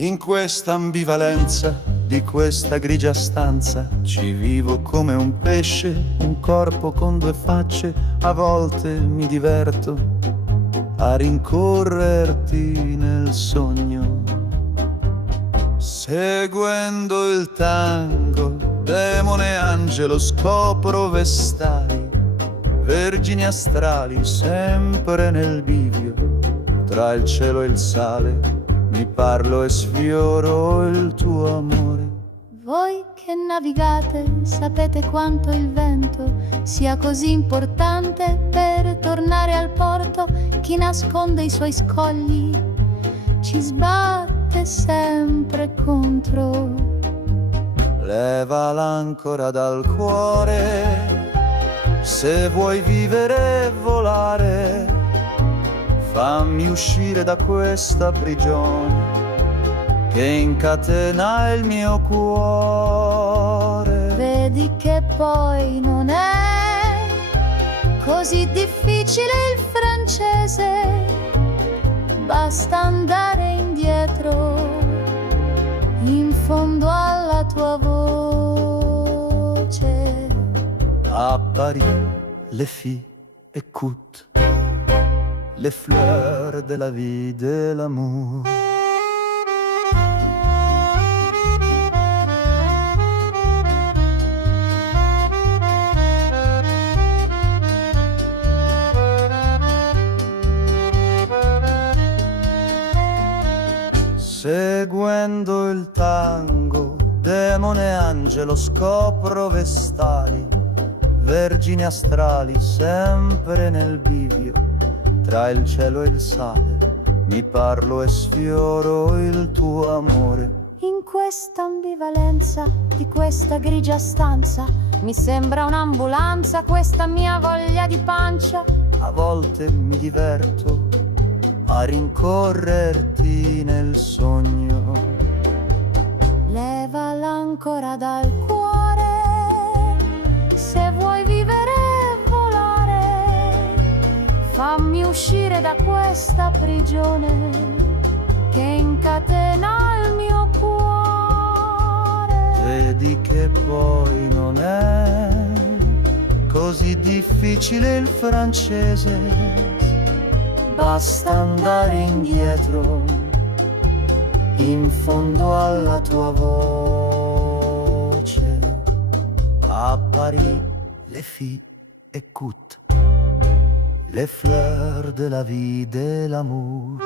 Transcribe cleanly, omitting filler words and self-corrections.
In questa ambivalenza di questa grigia stanza ci vivo come un pesce, un corpo con due facce. A volte mi diverto a rincorrerti nel sogno. Seguendo il tango, demone e angelo scopro vestali, vergini astrali sempre nel bivio. Tra il cielo e il sale mi parlo e sfioro il tuo amore. Voi che navigate sapete quanto il vento sia così importante per tornare al porto. Chi nasconde i suoi scogli ci sbatte sempre contro. Leva l'ancora dal cuore, se vuoi vivere e volare. Fammi uscire da questa prigione che incatena il mio cuore. Vedi che poi non è così difficile il francese, basta andare indietro in fondo alla tua voce. À Paris, les filles écoutent les fleurs de la vie, de l'amour. Seguendo il tango, demone e angelo scopro vestali, vergini astrali sempre nel bivio. Tra il cielo e il sale mi parlo e sfioro il tuo amore. In questa ambivalenza di questa grigia stanza mi sembra un'ambulanza questa mia voglia di pancia. A volte mi diverto a rincorrerti nel sogno. Leva l'ancora dal cuore, se vuoi vivere e volare. Fammi uscire da questa prigione che incatena il mio cuore. Vedi che poi non è così difficile il francese, basta andare indietro in fondo alla tua voce. À Paris, les filles écoutent les fleurs de la vie, de l'amour.